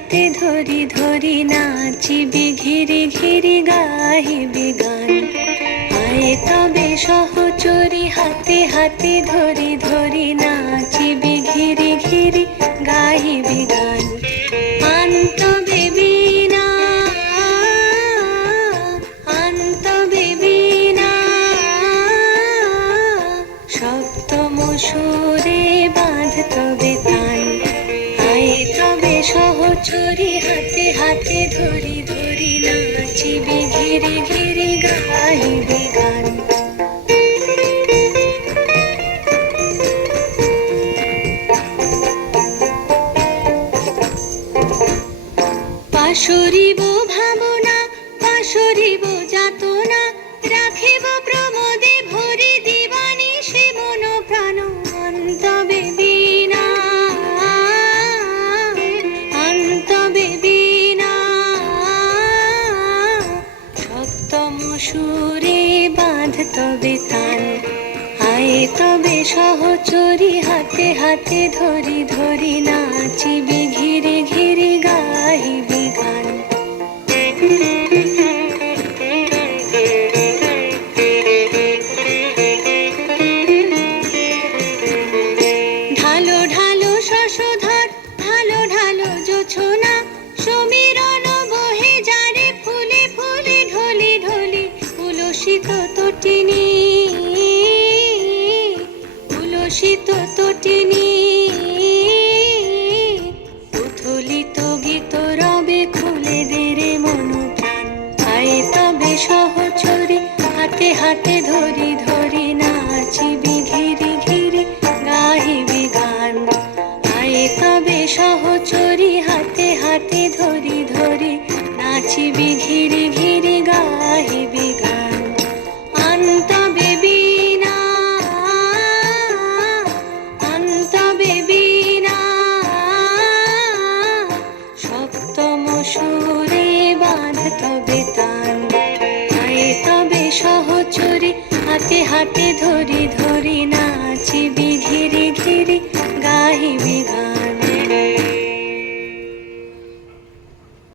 হাতে ধরি ধরি নাচিবি ঘিরি ঘিরি গাহিবি গান। আয়ে তবে সহচরি হাতে হাতে ধরি ধরি নাচিবি ঘিরি ঘিরি গাহিবি গান। আন্ত বেবিনা আন্ত বেবিনা সপ্তম সুরে বাঁধ তবে তান। আয়ে তবে সহচরি হাতে হাতে ধরি ধরি নাচিবি ঘিরি ঘিরি গাহিবি গান। পাশরিব ভাবনা পাশরিব যাতনা রাখিব প্রমোদে ভরি দিবানি সে মন প্রাণ। অন্ত বেবিনা অন্ত বেবিনা সপ্তম সুরে বাঁধ তবে তান। আয়ে তবে সহচরি হাতে হাতে ধরি ধরি নাচিবি ঘিরি ঘিরি গাহিবি গান। ঢালো ঢালো শশধর ঢালো ঢালো জোছনা সমীরণ বহে যারে ফুলে ফুলে ঢলি ঢলি। উলসিত তটিনী উলসিত তটিনী উথলিত গীত রবে খুলে দেরে মন প্রাণ। আয়ে তবে সহচরি হাতে হাতে ধরি ধরি নাচিবি ঘিরি ঘিরি গাহিবি গান। আয়ে তবে সহচরি হাতে হাতে ধরি ধরি নাচিবি ঘিরি ঘিরি গাহিবি গান। অন্ত বেবিনা অন্ত বেবিনা সপ্তম সুরে বাঁধ তবে তান। আয়ে তবে সহচরি হাতে হাতে ধরি ধরি